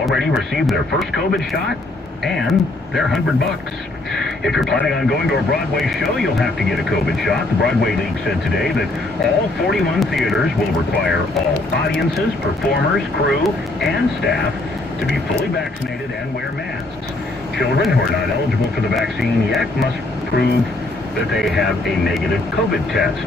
already received their first COVID shot and their $100. If you're planning on going to a Broadway show, you'll have to get a COVID shot. The Broadway League said today that all 41 theaters will require all audiences, performers, crew, and staff to be fully vaccinated and wear masks. Children who are not eligible for the vaccine yet must prove that they have a negative COVID test.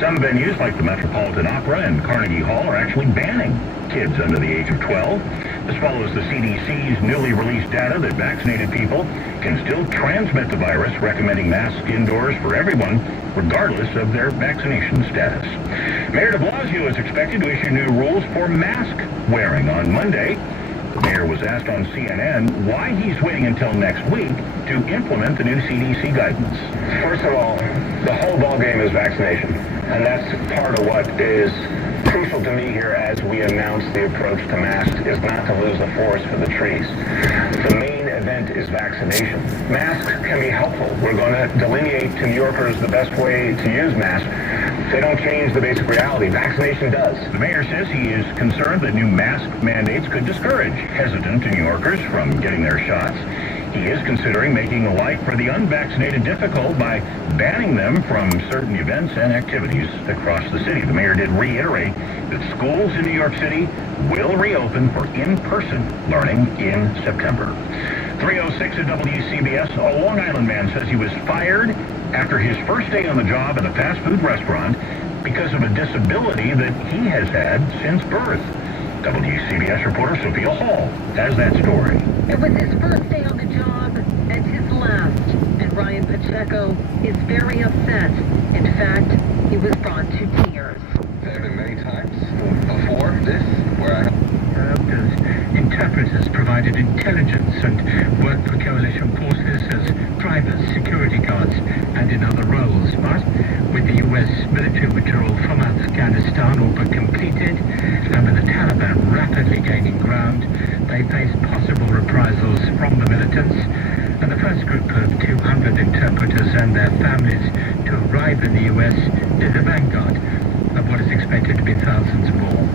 Some venues like the Metropolitan Opera and Carnegie Hall are actually banning kids under the age of 12. This follows the CDC's newly released data that vaccinated people can still transmit the virus, recommending masks indoors for everyone, regardless of their vaccination status. Mayor de Blasio is expected to issue new rules for mask wearing on Monday. The mayor was asked on CNN why he's waiting until next week to implement the new CDC guidance. First of all, the whole ballgame is vaccination, and that's part of what is crucial to me here as we announce the approach to masks is not to lose the forest for the trees. The main event is vaccination. Masks can be helpful. We're going to delineate to New Yorkers the best way to use masks. They don't change the basic reality. Vaccination does. The mayor says he is concerned that new mask mandates could discourage hesitant New Yorkers from getting their shots. He is considering making life for the unvaccinated difficult by banning them from certain events and activities across the city. The mayor did reiterate that schools in New York City will reopen for in-person learning in September. 3:06 at WCBS, a Long Island man says he was fired after his first day on the job at a fast food restaurant because of a disability that he has had since birth. WCBS reporter Sophia Hall has that story. It was his first day on the job and his last, and Ryan Pacheco is very upset. In fact, he was brought to tears. There have been many times before this where I as interpreters provided intelligence and worked for coalition forces as drivers, security guards, and in other roles. But with the U.S. military withdrawal from Afghanistan all but completed, and with the Taliban rapidly gaining ground, they face possible reprisals from the militants. And the first group of 200 interpreters and their families to arrive in the U.S. is the vanguard of what is expected to be thousands more.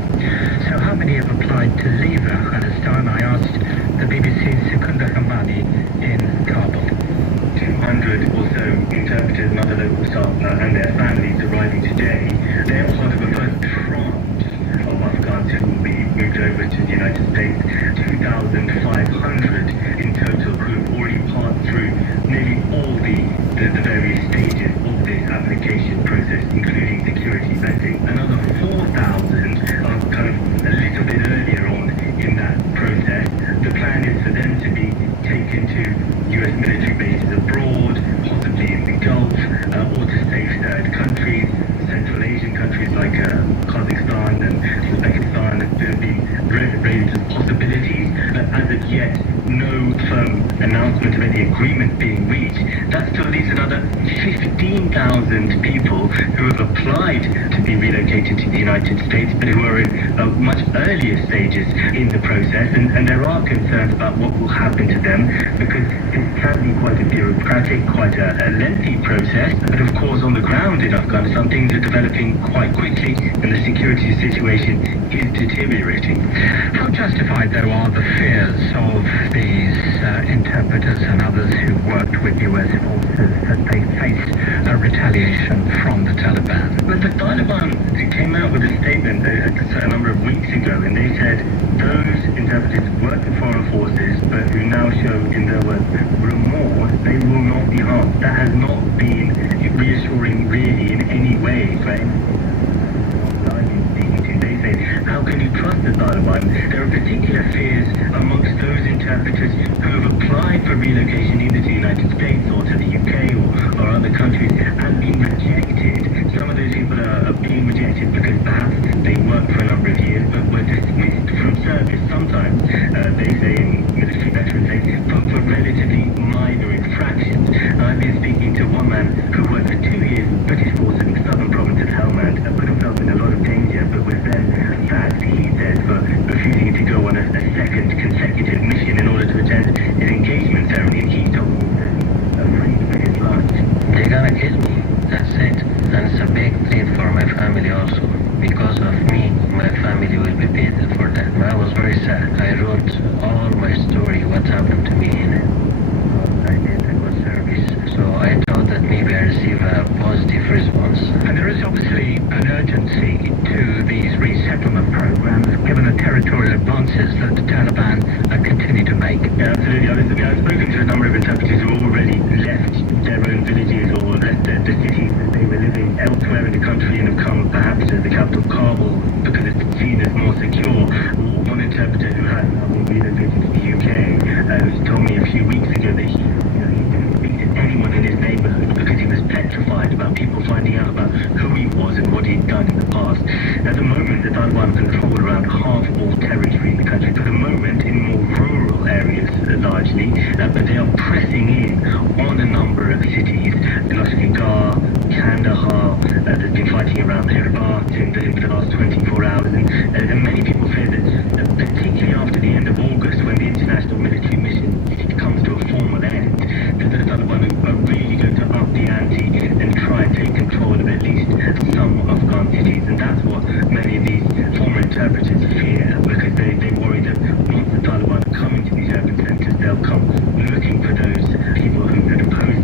So how many have applied to leave Afghanistan? I asked the BBC's Secunda Hamani in Kabul. 200 or so interpreters and other local staff and their families arriving today. They're part of a first tranche of Afghans who will be moved over to the United States. 2,500 in total who have already passed through nearly all the various stages of this application process, including security vetting. Another 4,000 are kind of a little bit earlier on in that process. The plan is for them to be taken to US military bases abroad, possibly in the Gulf, or to safe third countries, Central Asian countries like Kazakhstan and Uzbekistan have been raised as possibilities, but as of yet, no firm announcement of any agreement being reached. That still leaves another 15,000 people who have applied to be relocated to the United States, but who are in much earlier stages in the process, and there are concerns about what will happen to them, because it can be quite a bureaucratic, quite a lengthy process. But of course, on the ground in Afghanistan, things are developing quite quickly, and the security situation is deteriorating. How justified, though, are the fears of these interpreters and others who worked with US forces that they face retaliation from the Taliban? But the Taliban came out with a statement a number of weeks ago, and they said those interpreters work for foreign forces, but who now show in their words remorse, they will not be harmed. That has not been reassuring really in any way for anyone I've been speaking to. They say, how can you trust the Taliban? There are particular fears amongst those interpreters who have applied for relocation either to the United States or to the UK or other countries and been rejected. Some of those people are being rejected because perhaps they worked for a number of years but were dismissed from service sometimes, they say, in military veterans say, for relatively minor infractions. I've been speaking to one man who worked for 2 years in British forces in the southern province of Helmand, put himself in a lot of danger, but was then sacked, he said, for refusing to go on a second consecutive mission in order to attend his engagement ceremony, and he told me that he was afraid for his life. They're gonna kill me, that's it. And it's a big threat for my family also. Because of me, my family will be paid for that. I was very sad. I wrote all happened to me in I did good service. So I thought that maybe I receive a positive response. And there is obviously an urgency to these resettlement programs, given the territorial advances that the Taliban continue to make. Yeah, absolutely. I've spoken to a number of interpreters who already left their own villages or left the cities that they were living elsewhere in the country and have come perhaps to the capital Kabul because it's seen as more secure. One interpreter who has now been relocated to the UK told me a few weeks ago that he didn't speak to anyone in his neighbourhood because he was petrified about people finding out about who he was and what he'd done in the past. At the moment, the Taliban control around half all territory in the country. For the moment, in more rural areas largely, but they are pressing in on a number of cities. Lashkar, Kandahar, there's been fighting around Herat in the last 24 hours, and many people fear that particularly after the end of August, when the international military mission comes to a formal end, that the Taliban are really going to up the ante and try and take control of at least some Afghan cities, and that's what many of these former interpreters fear, because they worry that once the Taliban are coming to these urban centres, they'll come looking for those people who had opposed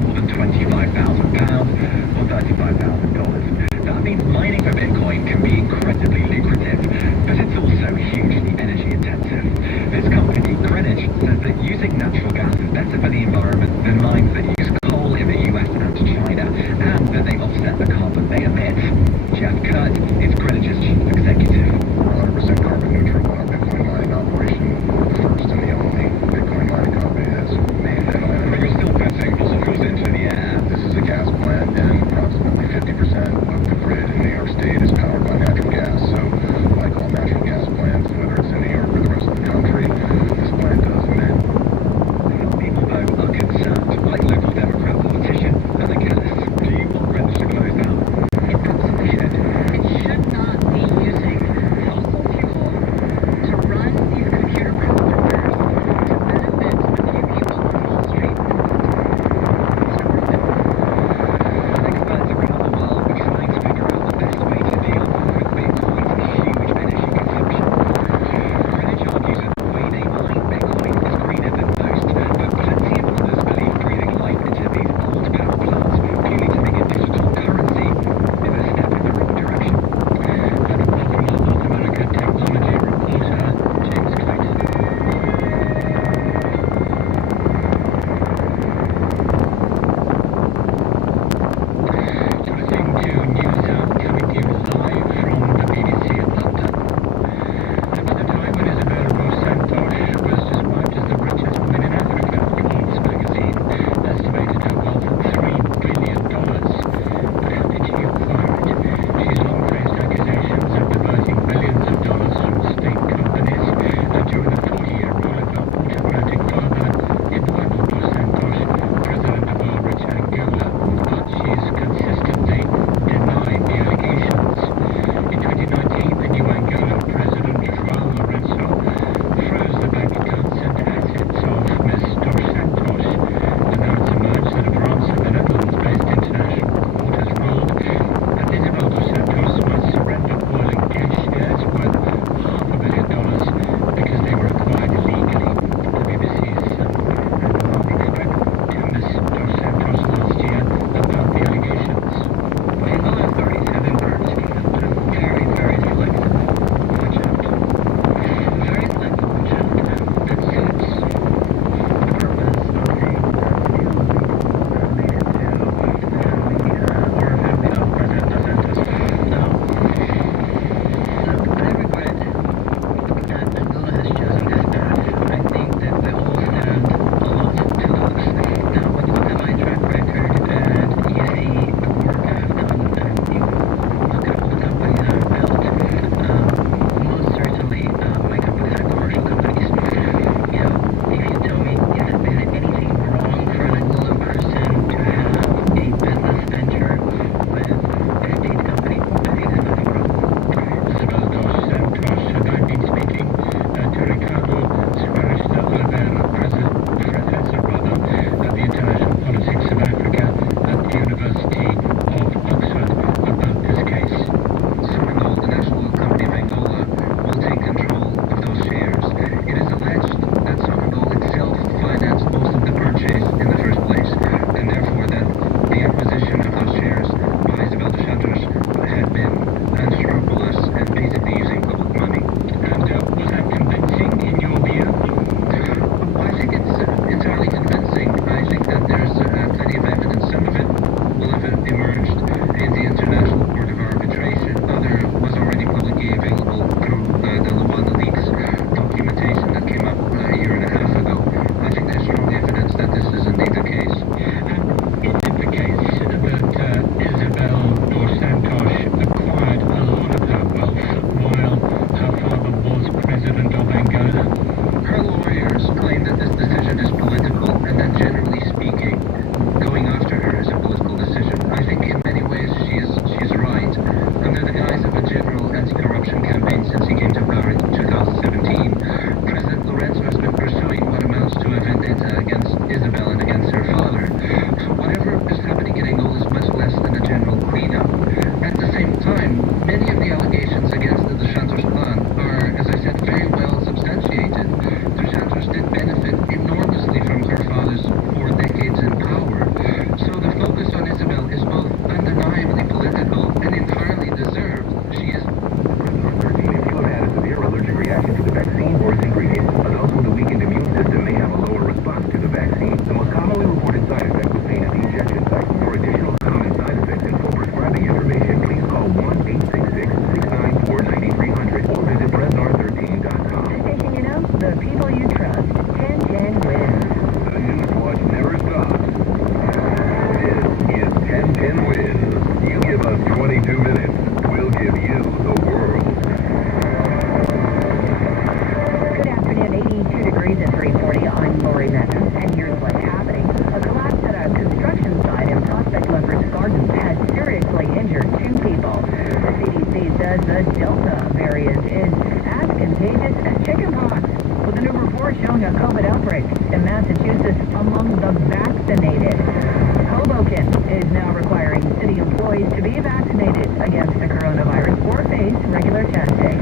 more than £25,000 or $35,000. That means mining for Bitcoin can be incredibly lucrative, but it's also hugely energy intensive. This company, Greenwich, says that using natural gas is better for the environment than mines that use coal in the US and China, and that they offset the carbon they emit. Jeff Kurt is Greenwich's chief executive. We're 100% carbon neutral on our Bitcoin mining operation. The first and the only Bitcoin mining company that's made that. But you're still putting fossil fuels into the air. This is a gas plant, and approximately 10 wins. You give us 22 minutes, we'll give you the world. Good afternoon, 82 degrees at 3:40. I'm Lori Metten, and here's what's happening. A collapse at a construction site in Prospect Leopard's Gardens has seriously injured 2 people. The CDC says the Delta variant is as contagious as chickenpox, with a new report showing a COVID outbreak in Massachusetts among the vaccinated. Hoboken is now requiring city employees to be vaccinated against the coronavirus or face regular testing.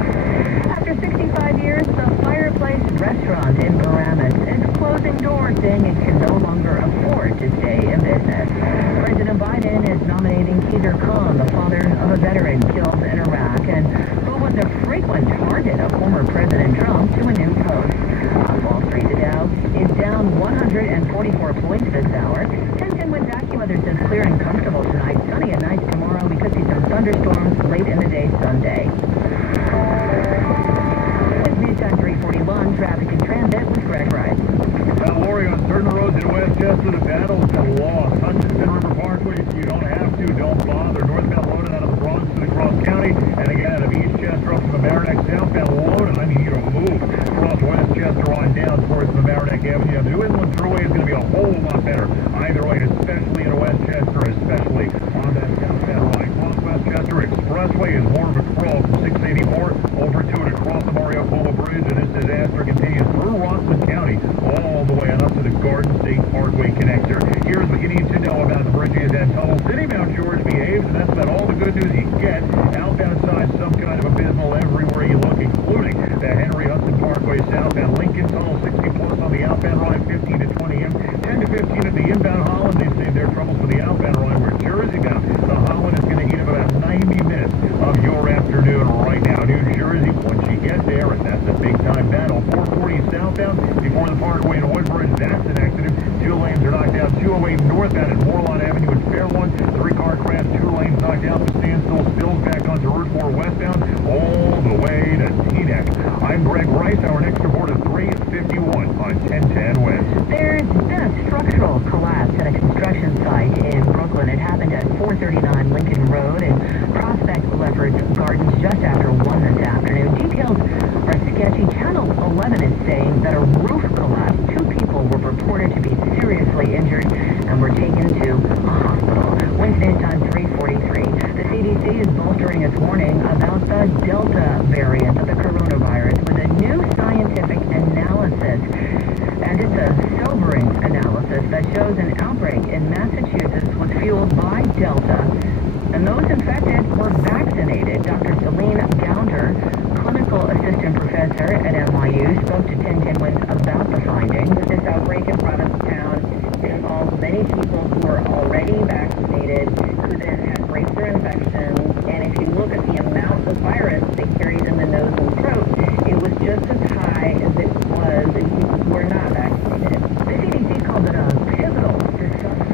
After 65 years, the Fireplace Restaurant in Paramus is closing doors, saying it can no longer afford to stay in business. President Biden is nominating Keezer Khan, the father of a veteran killed in Iraq and who was a frequent target of former President Trump, to a new post. On Wall Street, the Dow is down 144 points this hour. 10 with AccuWeather says clear and comfortable tonight. Sunny and nice tomorrow. We could see some thunderstorms late in the day Sunday. It's news time 341. Traffic and transit with Greg Rice. Well, Lori, on certain roads in Westchester, the battle's been lost. Hutchinson River Parkway, if you don't have to, don't bother. Northbound loaded out of the Bronx to the Cross County, and again out of Eastchester up to the Mamaroneck. Southbound loaded. I mean, you don't move. Cross Westchester on down towards the Mamaroneck Avenue. The New England Thruway is going to be a whole lot better either way, especially in Westchester, especially on that southbound line. Cross Westchester Expressway is more of a crawl from 684 over to and across the Mario Polo Bridge, and this disaster continues through Rockland County all the way on up to the Garden State Parkway connector. Here's what you need to know about the bridges and tunnels. City Mount George behaves, and that's about all the good news you can get. Outbound side, some kind of abysmal everywhere you look, including the Henry Hudson Parkway southbound, Lincoln Tunnel 60 plus on the outbound line, 15 to 20 in, 10 to 15 at the inbound Holland. They save their troubles for the outbound line. Where Jersey bound, the Holland is going to eat up about 90 minutes of your afternoon right now. New Jersey, once you get there, and that's a big time battle. 440 southbound before the Parkway in Woodbridge, that's an accident. 2 lanes are knocked out. 208 northbound at Moorlawn Avenue in Fairlawn. 3-car crash, 2 lanes knocked out. The standstill spills back onto Route 4 westbound all the way to Teaneck. I'm Greg Rice. Our next report is 3:51 on 1010 West. There's been a structural collapse at a construction site in Brooklyn. It happened at 439 Lincoln Road in Prospect Leopard's Gardens just after 1 this afternoon. Details are sketchy. Channel 11 is saying that a roof collapsed. 2 people were reported to be seriously injured and were taken to a hospital. Wednesday time 3:43. The CDC is bolstering its warning about the Delta variant of the coronavirus with a new scientific analysis. And it's a sobering analysis that shows an outbreak in Massachusetts was fueled by Delta, and those infected were vaccinated. Dr. Celine Gounder, clinical assistant professor at NYU, spoke to 1010 West about the findings. This outbreak in Provincetown involves many people who were already vaccinated who then had breakthrough infections, and if you look at the amount of virus they carried in the nose and throat, it was just as high as it was in people who were not vaccinated. The CDC called it a pivotal discussion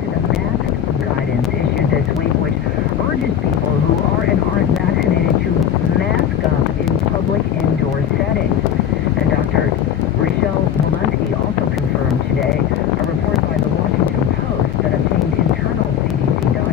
to the mask guidance issued this week, which urges people who are and aren't vaccinated to mask up in public indoor settings. And Dr. Rochelle Walensky also confirmed today a report by the Washington Post that obtained internal CDC documents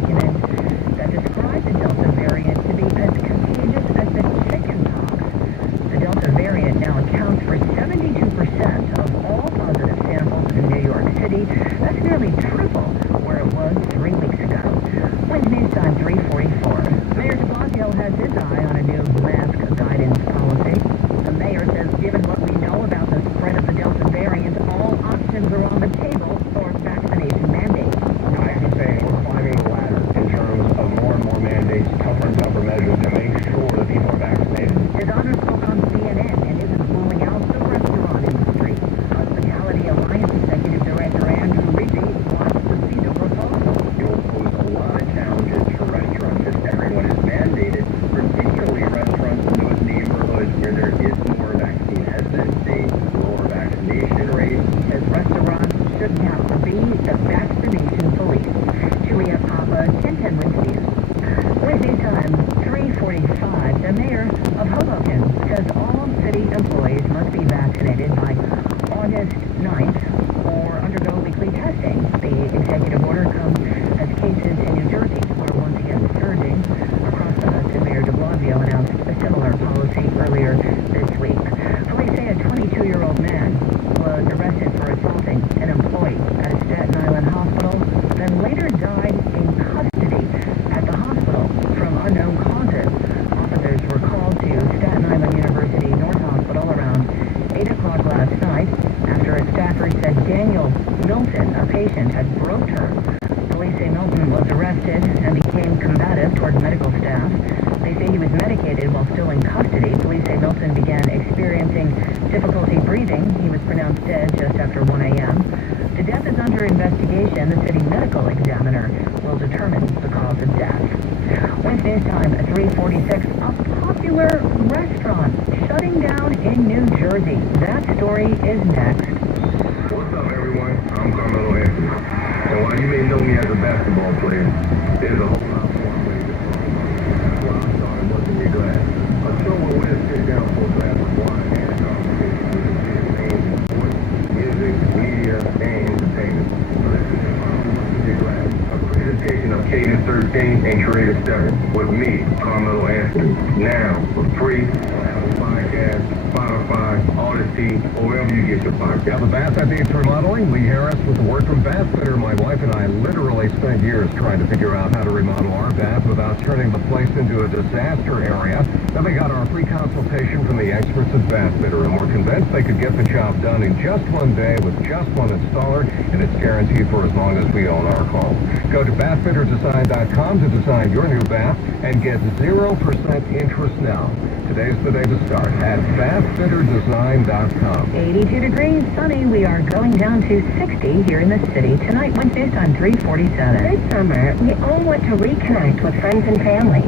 will determine the cause of death. Wednesday's time at 3:46, a popular restaurant shutting down in New Jersey. That story is next. What's up, everyone? I'm Carmelo Anthony. And while you may know me as a basketball player, there's a whole lot more ways to go. That's why I started What's in Your Glass, a show where we'll sit down for a glass of wine and conversation with the champagne, sports, music, media, and entertainment. So let's get involved with What's in Your Glass, a presentation of Cadence 13 and Creative 7 with me, Carmelo Anthony. Now, for free, on Apple Podcasts, Spotify, Odyssey, or wherever you get your podcast. Yeah, the Bath that needs remodeling. Lee Harris with the word from Bath Fitter. My wife and I literally spent years trying to figure out how to remodel our bath without turning the place into a disaster area. Then we got our free consultation from the experts at Bath Fitter, and we're convinced they could get the job done in just one day with just one installer, and it's guaranteed for as long as we own our home. Go to bathfitterdesign.com to design your new bath and get 0% interest now. Today's the day to start at bathfitterdesign.com. 82 degrees, sunny. We are going down to 60 here in the city. Tonight, Wednesday's time, 3:47. This summer, we all want to reconnect with friends and family.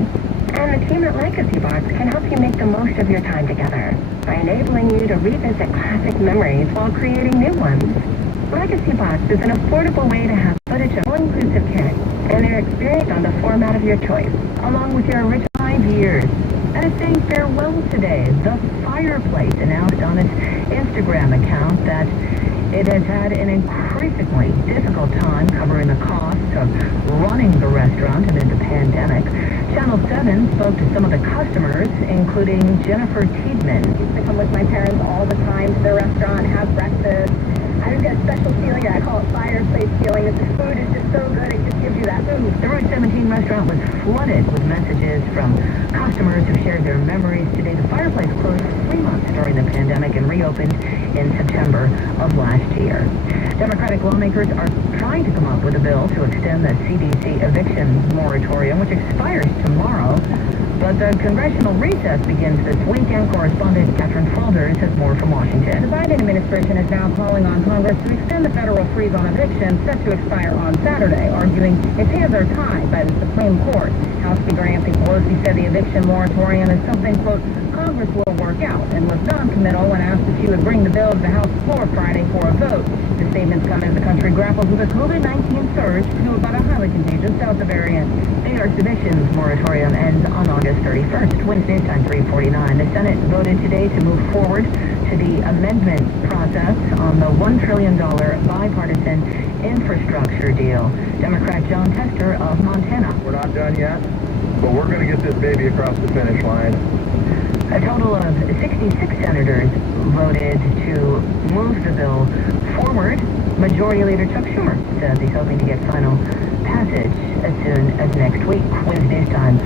And the team at Legacy Box can help you make the most of your time together by enabling you to revisit classic memories while creating new ones. Legacy Box is an affordable way to have footage of all-inclusive kit and their experience on the format of your choice, along with your original 5 years. And it's saying farewell today. The Fireplace announced on its Instagram account that it has had an increasingly difficult time covering the costs of running the restaurant amid the pandemic. Channel 7 spoke to some of the customers, including Jennifer Tiedman. I used to come with my parents all the time to the restaurant, have breakfast. I just got a special feeling. I call it fireplace feeling. That the food is just so good. It just gives you that food. The Route 17 restaurant was flooded with messages from customers who shared their memories. Today, the Fireplace closed for 3 months during the pandemic and reopened in September of last year. Democratic lawmakers are trying to come up with a bill to extend the CDC eviction moratorium, which expires tomorrow. But the congressional recess begins this weekend. Correspondent Catherine Falders has more from Washington. The Biden administration is now calling on Congress to extend the federal freeze on evictions set to expire on Saturday, arguing its hands are tied by the Supreme Court. House Speaker Nancy Pelosi said the eviction moratorium is something, quote, Congress will work out, and was non-committal when asked if she would bring the bill to the House floor Friday for a vote. The statements come as the country grapples with a COVID-19 surge due about a highly contagious Delta variant. New York's evictions moratorium ends on August 31st, Wednesday's time 3:49. The Senate voted today to move forward to the amendment process on the $1 trillion bipartisan infrastructure deal. Democrat John Tester of Montana. We're not done yet, but we're going to get this baby across the finish line. A total of 66 senators voted to move the bill forward. Majority Leader Chuck Schumer says he's hoping to get final passage as soon as next week, Wednesday's time.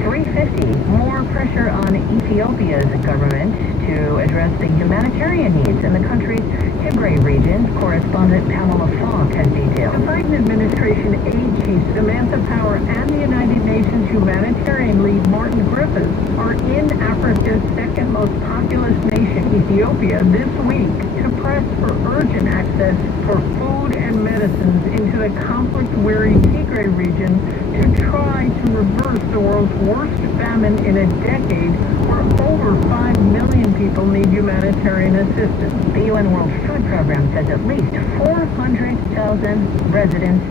3:50, more pressure on Ethiopia's government to address the humanitarian needs in the country's Tigray region. Correspondent Pamela Falk has details. The Biden administration aid chief Samantha Power and the United Nations humanitarian lead Martin Griffiths are in Africa's second most populous nation, Ethiopia, this week to press for urgent access for food and medicines into the conflict-weary Tigray region to try to reverse the world's worst famine in a decade, where over 5 million people need humanitarian assistance. The UN World Food Program says at least 400,000 residents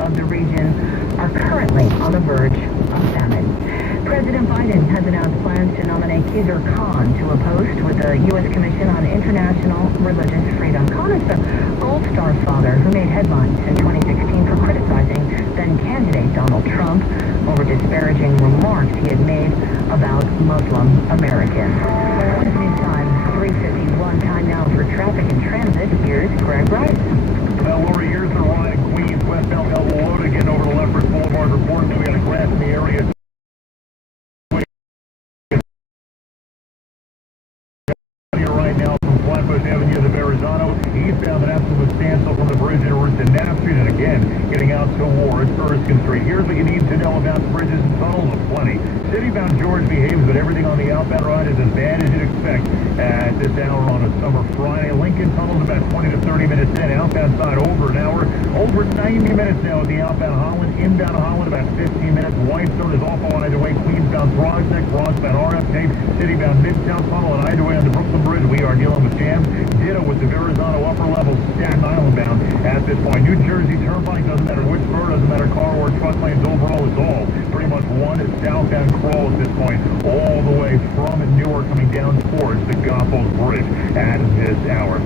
of the region are currently on the verge of famine. President Biden has announced plans to nominate Khizr Khan to a post with the U.S. Commission on International Religious Freedom. Khan is the Gold Star father who made headlines in 2016 for criticizing then-candidate Donald Trump over disparaging remarks he had made about Muslim Americans. Wednesday's time, 3:51. Time now for traffic and transit. Here's Greg Rice. Well, Lori, here's the line. Queens, westbound Elbow Road, again over to Lefferts Boulevard. Reporting that we got a crash in the area. Right now from Flatbush Avenue to Verrazano, eastbound, an absolute standstill from the bridge en route to Knapp Street, and again, 10 getting out towards Erskine Street. Here's what you need to know about bridges and tunnels. Plenty. Citybound George behaves, but everything on the outbound ride is as bad as you'd expect at this hour on a summer Friday. Lincoln Tunnel's about 20 to 30 minutes in. Outbound side over an hour. Over 90 minutes now at the outbound Holland. Inbound Holland about 15 minutes. Whitestone is awful either way. Queensbound Prospect, Broadbound RF Tape, Citybound Midtown Tunnel, and either way on the Brooklyn Bridge we are dealing with jams. Ditto with the Verrazano upper level Staten Island bound at this point. New Jersey Turnpike, doesn't matter which spur, doesn't matter car or truck lanes, overall it's all pretty much one southbound crawl at this point, all the way from Newark coming down towards the Goethals Bridge at this hour.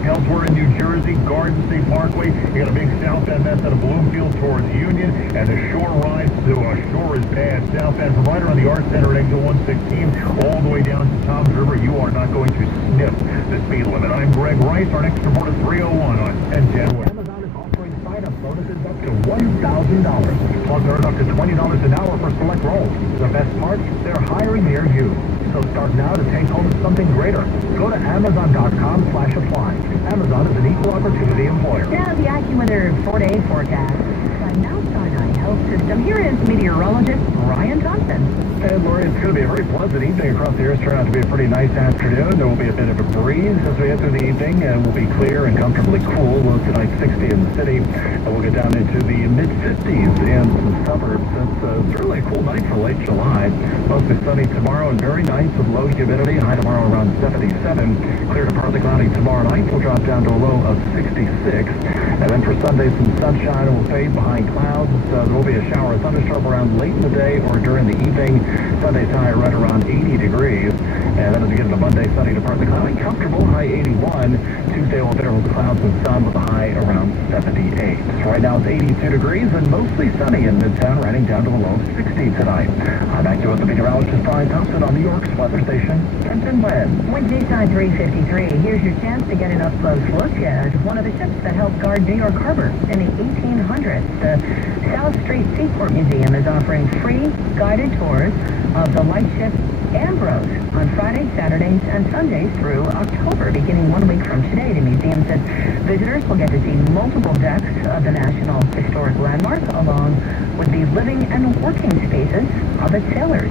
Elsewhere in New Jersey, Garden State Parkway, you got a big southbound mess out of Bloomfield towards Union, and the shore ride to Shore is bad. Southbound from right around the Art Center at exit 116, all the way down to Toms River. You are not going to sniff the speed limit. I'm Greg Rice. Our next report is 301 on 1010. Amazon is offering sign-up bonuses up to $1,000. Plus, earn up to $20 an hour for select roles. The best part, they're hiring near you. So start now to take home something greater. Go to Amazon.com/apply. Amazon is an equal opportunity employer. Now the AccuWeather 4-day forecast by Mount Sinai Health System. Here is meteorologist Brian Thompson. Hey, Lori, it's going to be a very pleasant evening across the air. It's turned out to be a pretty nice afternoon. There will be a bit of a breeze as we enter the evening, and we'll be clear and comfortably cool. Low tonight 60 in the city, and we'll get down into the mid-50s in some suburbs. It's really a cool night for late July. Mostly sunny tomorrow and very nice with low humidity. High tomorrow around 77. Clear to partly cloudy tomorrow night. We'll drop down to a low of 66. And then for Sunday, some sunshine will fade behind clouds. There will be a shower or thunderstorm around late in the day or during the evening. Sunday's high right around 80 degrees. And then as we get into Monday, sunny to partly cloudy, comfortable, high 81. Tuesday will be with clouds and sun with a high around 78. So right now it's 82 degrees and mostly sunny in Midtown, riding down to a low of 60 tonight. I'm back to with the meteorologist Brian Thompson on New York's weather station, 1010 WIN. Wednesday time 3:53. Here's your chance to get an up-close look at one of the ships that helped guard New York Harbor in the 1800s. The South Street Seaport Museum is offering free guided tours of the lightship Ambrose on Fridays, Saturdays, and Sundays through October. Beginning 1 week from today, the museum says visitors will get to see multiple decks of the National Historic Landmark along with the living and working spaces of its sailors.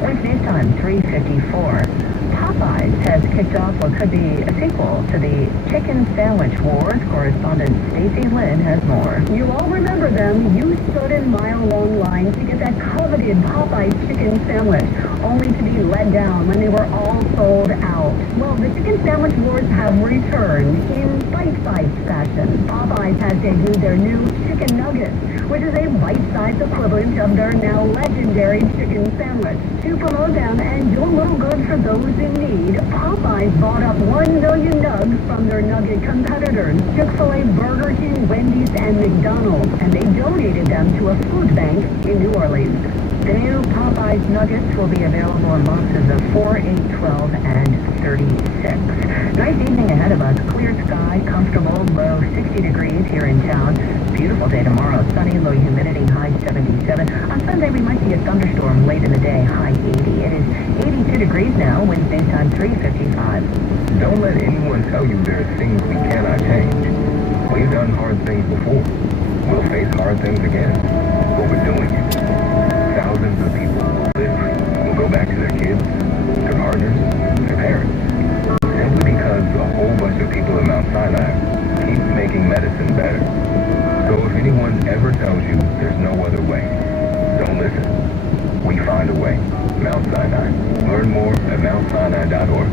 Wednesday's time, 3:54. Popeyes has kicked off what could be a sequel to the Chicken Sandwich Wars. Correspondent Stacey Lynn has more. You all remember them. You stood in mile-long lines to get that coveted Popeyes chicken sandwich, only to be let down when they were all sold out. Well, the Chicken Sandwich Wars have returned in bite-sized fashion. Popeyes has debuted their new Chicken Nuggets, which is a bite-sized equivalent of their now legendary chicken sandwich. To promote them and do a little good for those in need, Popeyes bought up 1 million nugs from their nugget competitors, Chick-fil-A, Burger King, Wendy's, and McDonald's, and they donated them to a food bank in New Orleans. The new Popeyes nuggets will be available in boxes of 4, 8, 12, and 36. Nice evening ahead of us. Clear sky, comfortable, low 60 degrees here in town. Beautiful day tomorrow. Sunny, low humidity, high 77. On Sunday, we might see a thunderstorm late in the day, high 80. It is 82 degrees now. Wednesday time, 3:55. Don't let anyone tell you there are things we cannot change. We've done hard things before. We'll face hard things again. But we're doing it. Thousands of people will go back to their kids, their partners, their parents. Simply because a whole bunch of people at Mount Sinai keep making medicine better. So if anyone ever tells you there's no other way, don't listen. We find a way. Mount Sinai. Learn more at mountsinai.org.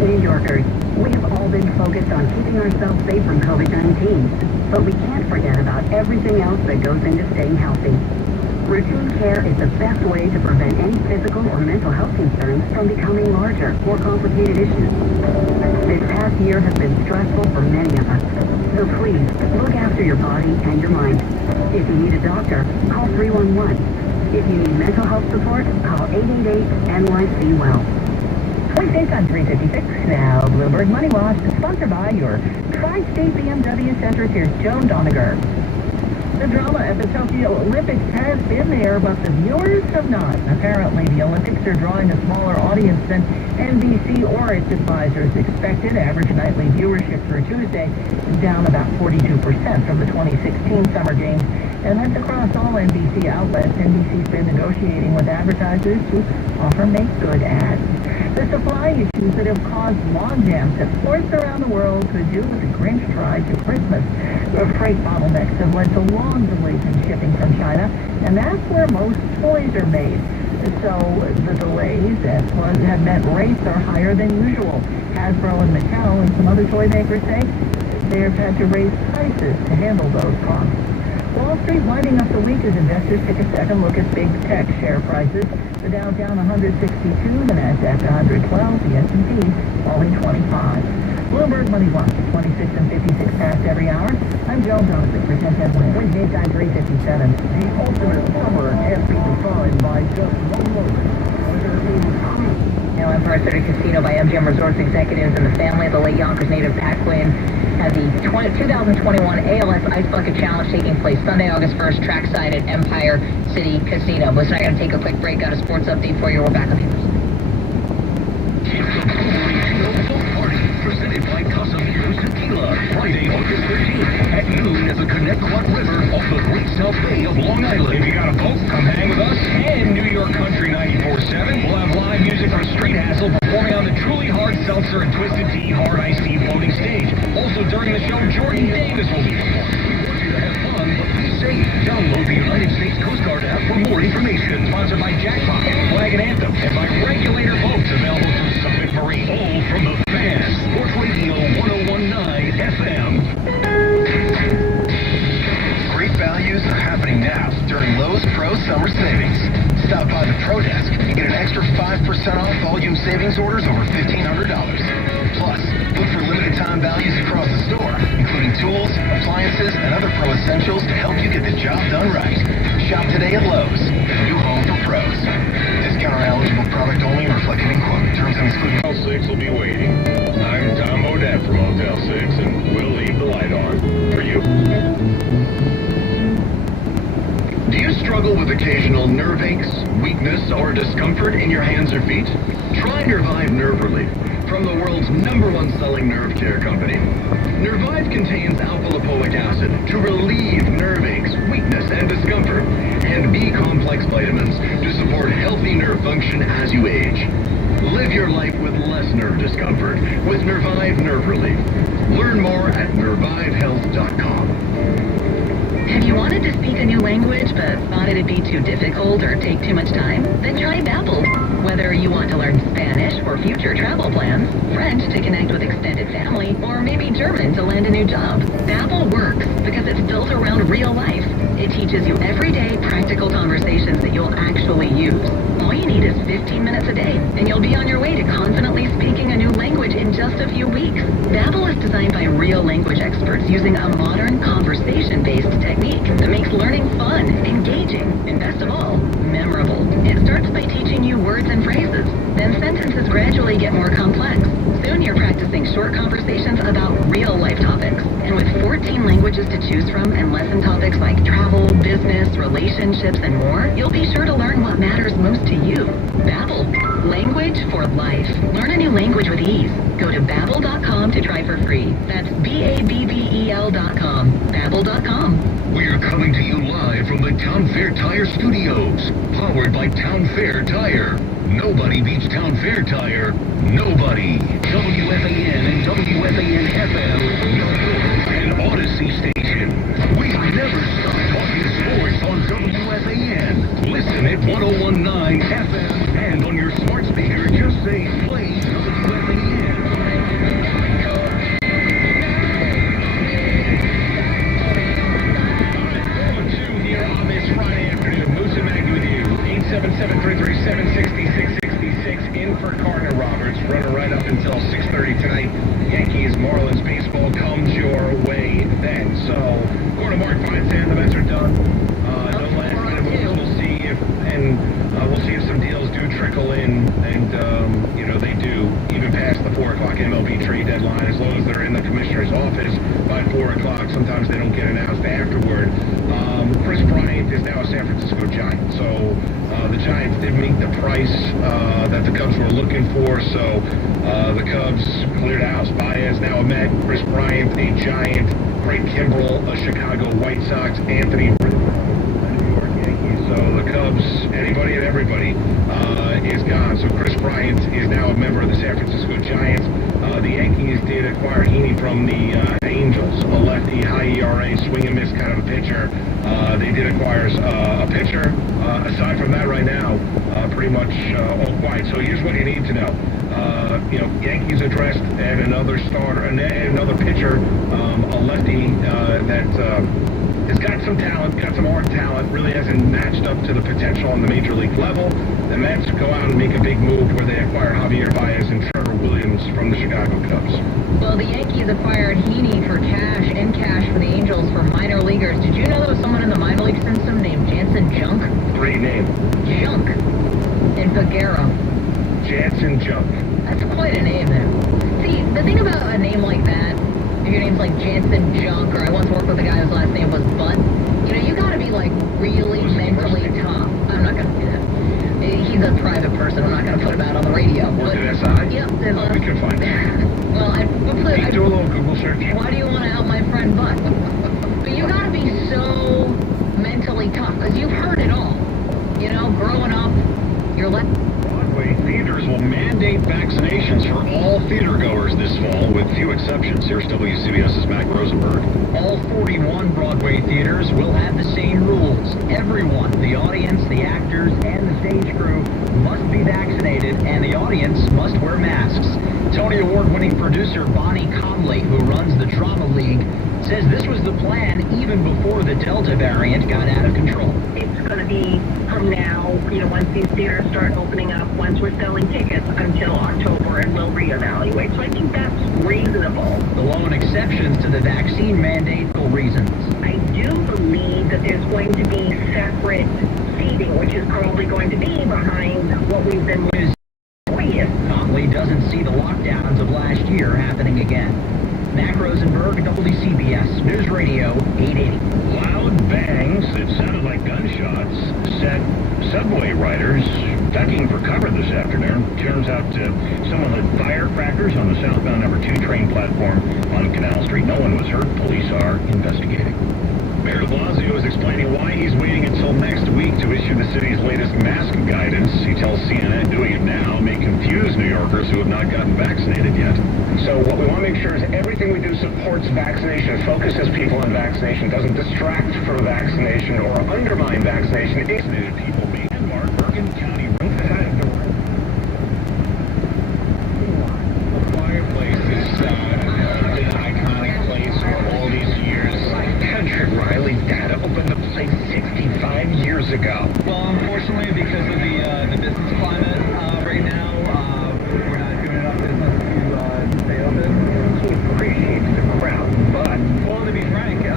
New Yorkers, we have all been focused on keeping ourselves safe from COVID-19, but we can't forget about everything else that goes into staying healthy. Routine care is the best way to prevent any physical or mental health concerns from becoming larger, more complicated issues. This past year has been stressful for many of us, so please look after your body and your mind. If you need a doctor, call 311. If you need mental health support, call 888-NYC-WELL. Wednesday on 3:56. Now, Bloomberg Money Watch, sponsored by your Tri-State BMW Centers. Here's Joan Doniger. The drama at the Tokyo Olympics has been there, but the viewers have not. Apparently, the Olympics are drawing a smaller audience than NBC or its advisors expected. Average nightly viewership through Tuesday is down about 42% from the 2016 Summer Games. And that's across all NBC outlets. NBC's been negotiating with advertisers to offer make-good ads. The supply issues that have caused logjams at ports around the world could do what the Grinch tried to Christmas. The freight bottlenecks have led to long delays in shipping from China, and that's where most toys are made. So the delays have meant rates are higher than usual. Hasbro and Mattel and some other toy makers say they have had to raise prices to handle those costs. Wall Street winding up the week as investors take a second look at big tech share prices. The Dow down 162, the Nasdaq 112, the S&P falling 25. Bloomberg Money Watch, 26 and 56 past every hour. I'm Joe Donovan for 1010 Win. Wednesday time 357. The ultimate summer can't be defined by just one moment. Whether in Commute. Now, Empire City Casino by MGM Resorts executives and the family of the late Yonkers native Pat Quinn has the 2021 ALS Ice Bucket Challenge taking place Sunday, August 1st, trackside at Empire City Casino. But tonight, I'm going to take a quick break. Got a sports update for you. We're back on the Presented by Casa Munoz Tequila, Friday, August 13th at noon at the Connecticut River off the Great South Bay of Long Island. If you got a boat, come hang with us. And New York Country 94.7. We'll have live music from Straight Hassle performing on the truly hard seltzer and Twisted Tea hard iced tea floating stage. Also during the show, Jordan Davis will be performing. We want you to have fun, but be safe. Download the United States Coast Guard app for more information. Sponsored by Jackpot, Flag and Anthem, and by Regulator Boats, available through Summit Marine. All from the fans. Sports Radio 1019 FM. Great values are happening now during Lowe's Pro Summer Savings. Stop by the Pro Desk and get an extra 5% off volume savings orders over $1,500. Plus, look for limited time values across the store, including tools, appliances, and other pro essentials to help you get the job done right. Shop today at Lowe's, the new home for pros. Discount on eligible product only reflected in quote. Terms and exclusions. Motel 6 will be waiting. I'm Tom Odette from Motel 6, and we'll leave the light on for you. Do you struggle with occasional nerve aches, weakness, or discomfort in your hands or feet? Try Nervive Nerve Relief from the world's #1 selling nerve care company. Nervive contains alpha-lipoic acid to relieve nerve aches, weakness, and discomfort, and B-complex vitamins to support healthy nerve function as you age. Live your life with less nerve discomfort with Nervive Nerve Relief. Learn more at nervivehealth.com. Have you wanted to speak a new language but thought it'd be too difficult or take too much time? Then try Babbel. Whether you want to learn Spanish for future travel plans, French to connect with extended family, or maybe German to land a new job, Babbel works because it's built around real life. It teaches you everyday practical conversations that you'll actually use. All you need is 15 minutes a day, and you'll be on your way to confidently speaking a new language in just a few weeks. Babbel is designed by real language experts using a modern conversation-based technique that makes learning fun, engaging, and best of all, memorable. It starts by teaching you words and phrases. Then sentences gradually get more complex. Soon you're practicing short conversations about real-life topics. And with 14 languages to choose from and lesson topics like travel, business, relationships, and more, you'll be sure to learn what matters most to you. Babbel. Language for life. Learn a new language with ease. Go to Babbel.com to try for free. That's Babbel.com. Babbel.com. We're coming to you live from the Town Fair Tire Studios, powered by Town Fair Tire. Nobody beats Town Fair Tire. Nobody. WFAN and WFAN FM, an Odyssey station. We never stop talking sports on WFAN. Listen at 1019 FM and on your smart speaker, just say play WFAN. Here on this Friday afternoon, Moose and Maggie with you. 877-337-6666 in for Gardner Roberts. Running right up until 6:30 tonight. Yankees Marlins baseball comes your way then. So, according to Mark Feinstein, the Mets are done. No last minute moves. We'll see if some deals do trickle in, and they do even past the 4 o'clock MLB trade deadline, as long as they're in the commissioner's office by 4 o'clock. Sometimes they don't get announced afterward. Chicago Giants. So the Giants did meet the price that the Cubs were looking for, so the Cubs cleared house. Baez now a Met, Chris Bryant a Giant, Craig Kimbrell a Chicago White Sox, Anthony Rizzo a New York Yankees. So the Cubs, anybody and everybody, is gone. So Chris Bryant is now a member of the San Francisco Giants. The Yankees did acquire Heaney from the Angels, a lefty, high ERA, swing and miss kind of a pitcher. They did acquire a pitcher. Aside from that, right now, pretty much all quiet. So here's what you need to know. Yankees addressed and another starter, and another pitcher, a lefty that has got some talent, got some hard talent, really hasn't matched up to the potential on the major league level. The Mets go out and make a big move where they acquire Javier Baez and Trevor Williams from the Chicago Cubs. Well, the Yankees acquired Heaney for cash for the Angels for minor leaguers. Did you know there was someone in the minor league system named Jansen Junk? Great name. Junk. In Figueroa. Jansen Junk. That's quite a name there. See, the thing about a name like that, if your name's like Jansen Junk, or I once worked with a guy whose last name was Butt, you gotta be like really mentally tough. I'm not gonna do that. He's a private person. I'm not gonna put him out on the radio. Work at SI? Yep. We can find it. Well, Can you do a little Google search? Why do you want to out my friend Butt? But you gotta be so mentally tough, because you've heard it all. Growing up, you're like... Broadway theaters will mandate vaccinations for all theater goers this fall, with few exceptions. Here's WCBS's Mac Rosenberg. All 41 Broadway theaters will have the same rules. Everyone, the audience, the actors, and the stage crew must be vaccinated, and the audience must wear masks. Tony Award-winning producer Bonnie Conley, who runs the Drama League, says this was the plan even before the Delta variant got out of control. It's going to be from now, once these theaters start opening up, once we're selling tickets until October, and we'll reevaluate. So I think that's reasonable. The lone exceptions to the vaccine mandate for reasons. I do believe that there's going to be separate seating, which is probably going to be behind what we've been with. Conley doesn't see the lockdowns of last year happening again. Mac Rosenberg, WCBS News Radio 880. Loud bangs that sounded like gunshots set subway riders ducking for cover this afternoon. Turns out someone lit firecrackers on the southbound number 2 train platform on Canal Street. No one was hurt. Police are investigating. Mayor de Blasio is explaining why he's waiting until next week to issue the city's latest mask guidance. He tells CNN doing it now may confuse New Yorkers who have not gotten vaccinated yet. So what we want to make sure is everything we do supports vaccination, focuses people on vaccination, doesn't distract from vaccination or undermine vaccination. Vaccinated people may landmark Bergen County roof had door. The fireplace is an iconic place for all these years. Patrick Riley's dad opened the place 65 years ago. Well, unfortunately, because of the business climate right now, we're not doing enough business to stay open. He appreciates the crowd, but... Well, to be frank, I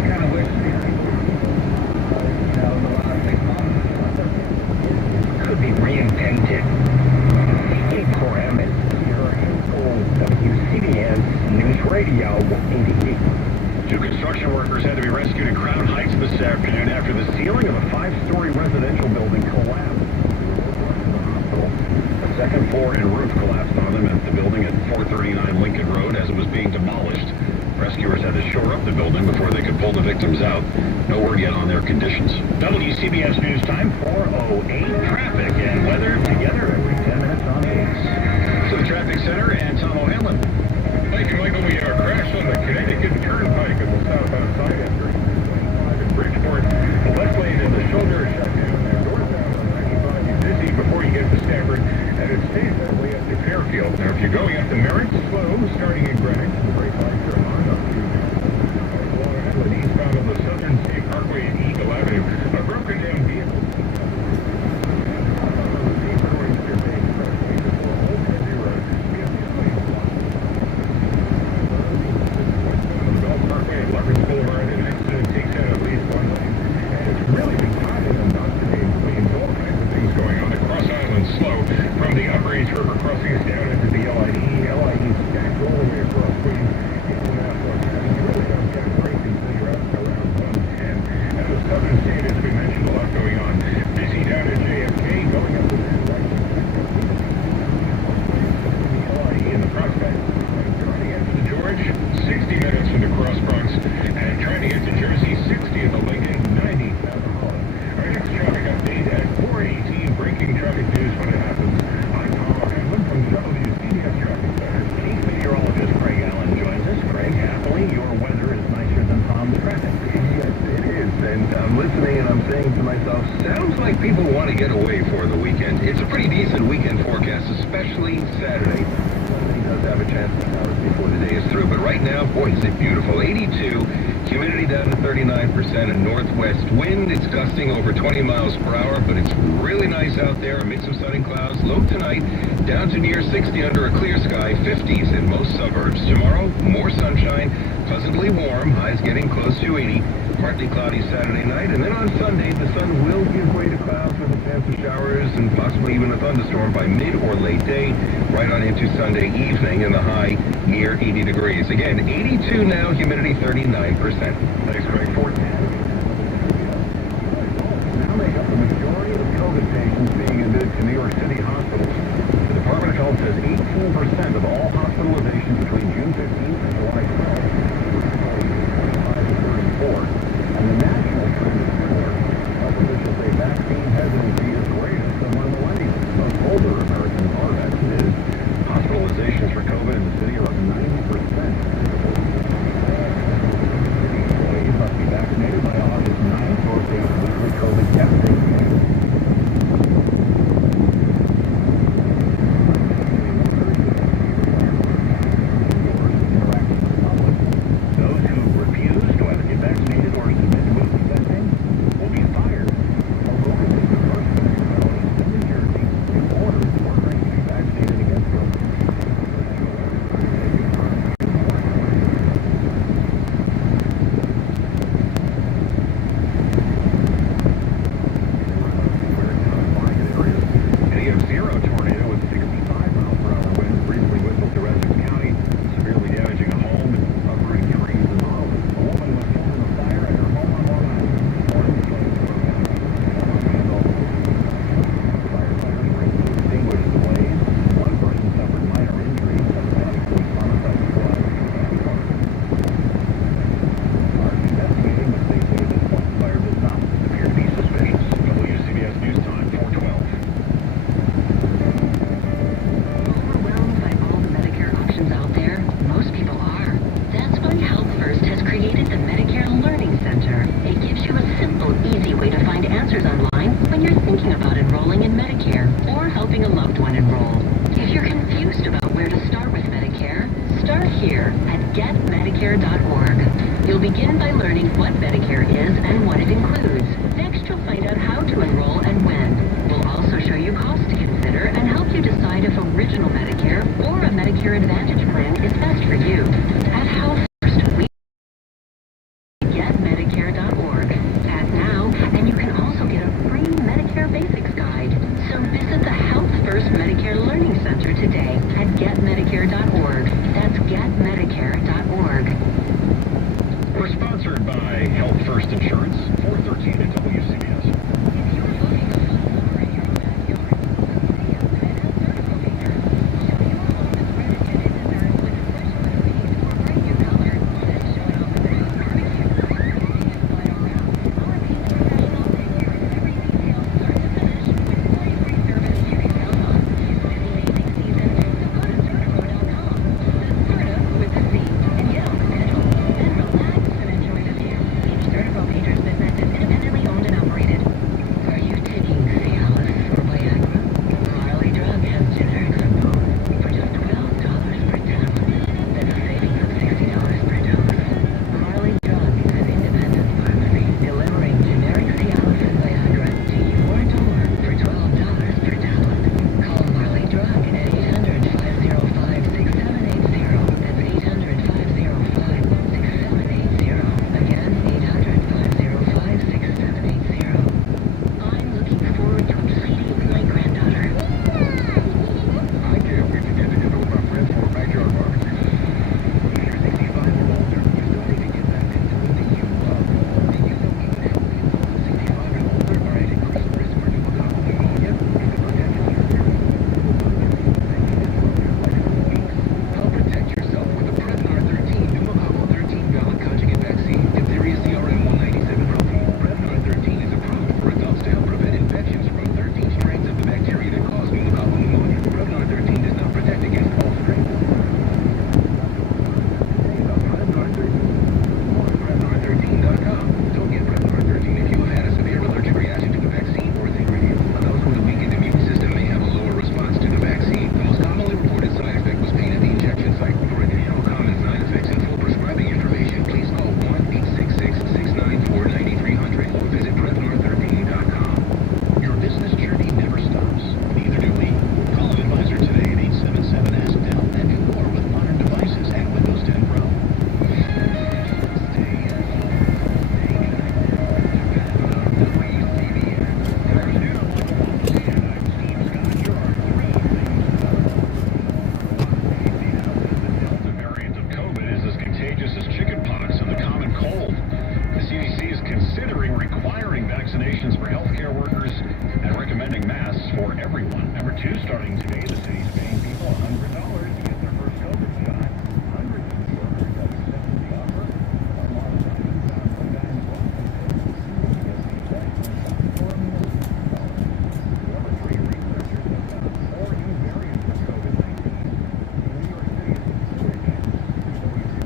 kind of wish, the last 6 months could be reinvented. Steve Coramis, your WCBS News Radio 88. 2 construction workers had to be rescued at Crown Heights this afternoon after the ceiling of a 5-story residential building collapsed. The second floor and roof collapsed on them at the building at 439 Lincoln Road as it was being demolished. Rescuers had to shore up the building before they could pull the victims out. No word yet on their conditions. WCBS News Time, 4:08. Traffic and weather together every 10 minutes on 8. To the traffic center and Tom O'Hanlon. Thank you, Michael. We are crashed on the Connecticut Turnpike at the southbound side after 25 in Bridgeport. The left lane and the shoulder is shut down. And northbound on 95 is busy before you get to Stafford, and it stays that way up to Fairfield. Now, if you're going up to Merritt, slow, starting in Greenwich, the brake lights are on up to Long Island, eastbound on the Southern State Parkway and Eagle Avenue. A broken down vehicle. So sounds like people want to get away for the weekend. It's a pretty decent weekend forecast, especially Saturday. Sunday does have a chance to hours before the day is through. But right now, boy, is it beautiful. 82, humidity down to 39%, a northwest wind. It's gusting over 20 miles per hour, but it's really nice out there. A mix of sun and clouds. Low tonight, down to near 60 under a clear sky. 50s in most suburbs. Tomorrow, more sunshine, pleasantly warm. Highs getting close to 80. Partly cloudy Saturday night, and then on Sunday, the sun will give way to clouds with a chance of showers and possibly even a thunderstorm by mid or late day, right on into Sunday evening, and the high near 80 degrees. Again, 82 now, humidity 39%. Thanks, Greg. 410. Now make up the majority of COVID patients being admitted to New York City hospitals. The Department of Health says 18% of all hospitalizations between June 15th and July 12th were 25 to 34. And the national trend is similar. Health officials say vaccine hesitancy is greatest among millennials. Most older Americans are vaccinated. Hospitalizations for COVID in the city are up 90%. Employees must be vaccinated by August 9th or face weekly COVID testing. Those who refuse to either get vaccinated or submit to weekly testing will be fired. Although this is the first municipality in New Jersey to order workers to be vaccinated against COVID. And you have zero tornado with 65-mile-per-hour winds briefly whistled through Essex County, severely damaging a home and uprooting trees and roads. A woman was killed in a fire at her home on Long Island. Morning flames broke out. Firefighters were able to extinguish the blaze. One person suffered minor injuries. A police homicide squad are investigating, but they say this point the fire does not appear to be suspicious. WCBS News Time 412. Overwhelmed by all the Medicare options out there? Most people are. That's why Health First has created the Medicare Learning Center. It gives you a simple, easy way to find answers online when you're thinking about enrolling in Medicare or helping a loved one enroll. If you're confused about where to start with Medicare, start here at getmedicare.org. You'll begin by learning what Medicare is and what it includes. Next, you'll find out how to enroll and when. We'll also show you costs to consider and help you decide if Original Medicare or a Medicare Advantage plan is best for you. At Health First, we getmedicare.org. Add now, and you can also get a free Medicare Basics Guide. So visit the Health First Medicare Learning Center today at getmedicare.org. That's getmedicare.org. We're sponsored by Health First Insurance, 413 at WCBS. healthcare workers and recommending masks for everyone. Number two, starting today, the city's paying people $100 to get their first COVID shot. Hundreds of workers have accepted the offer. Number three, researchers have found four new variants of COVID-19 in New York City and Florida.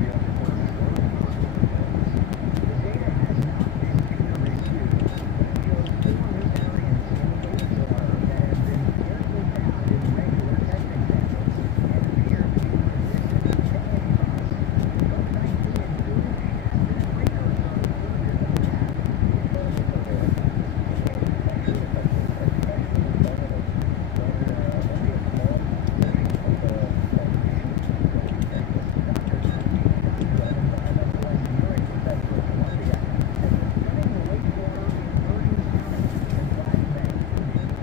WCBS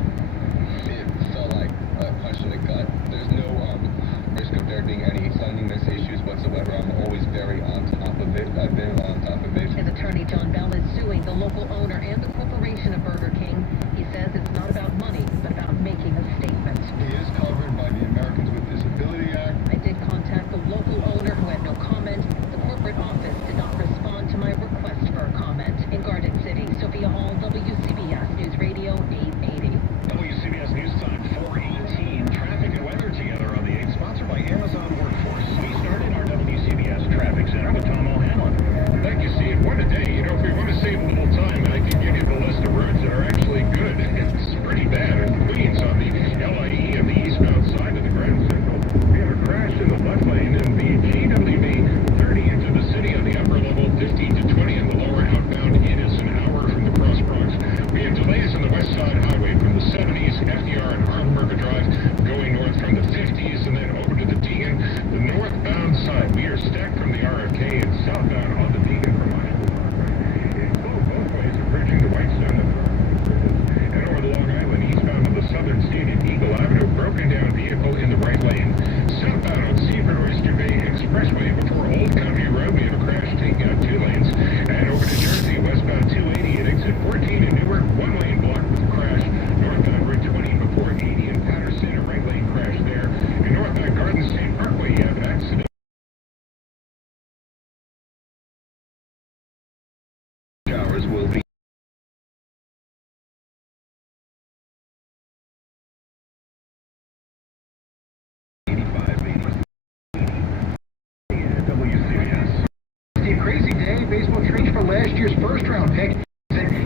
reporter the data has not been peer-reviewed, but shows four new variants in the air that have been carefully found in regular testing samples and appear to be resistant to antibodies. COVID-19 and food has been a precursor of baseball trades for last year's first-round pick.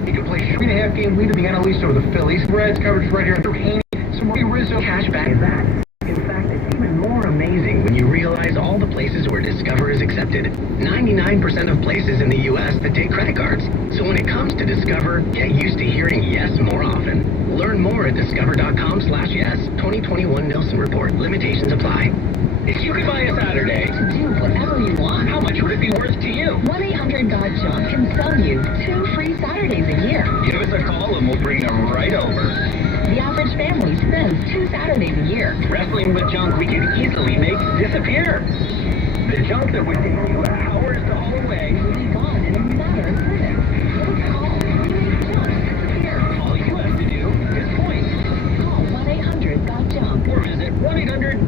He could play 3.5 game lead in the NL East over the Phillies. Reds coverage right here through Haney. Some Rizzo cashback is that. In fact, it's even more amazing when you realize all the places where Discover is accepted. 99% of places in the U.S. that take credit cards. So when it comes to Discover, get used to hearing yes more often. Learn more at discover.com/yes. 2021 Nielsen Report. Limitations apply. If you could buy a Saturday To do whatever you want. how much would it be worth to you? 1-800-GOT-JUNK can sell you 2 free Saturdays a year. Give us a call and we'll bring them right over. The average family spends 2 Saturdays a year. Wrestling with junk we could easily make disappear. The junk that would take you hours to haul away Will be gone in a matter of minutes. Give us a call and we make junk disappear. all you have to do is point Call 1-800-GOT-JUNK. or visit 1-800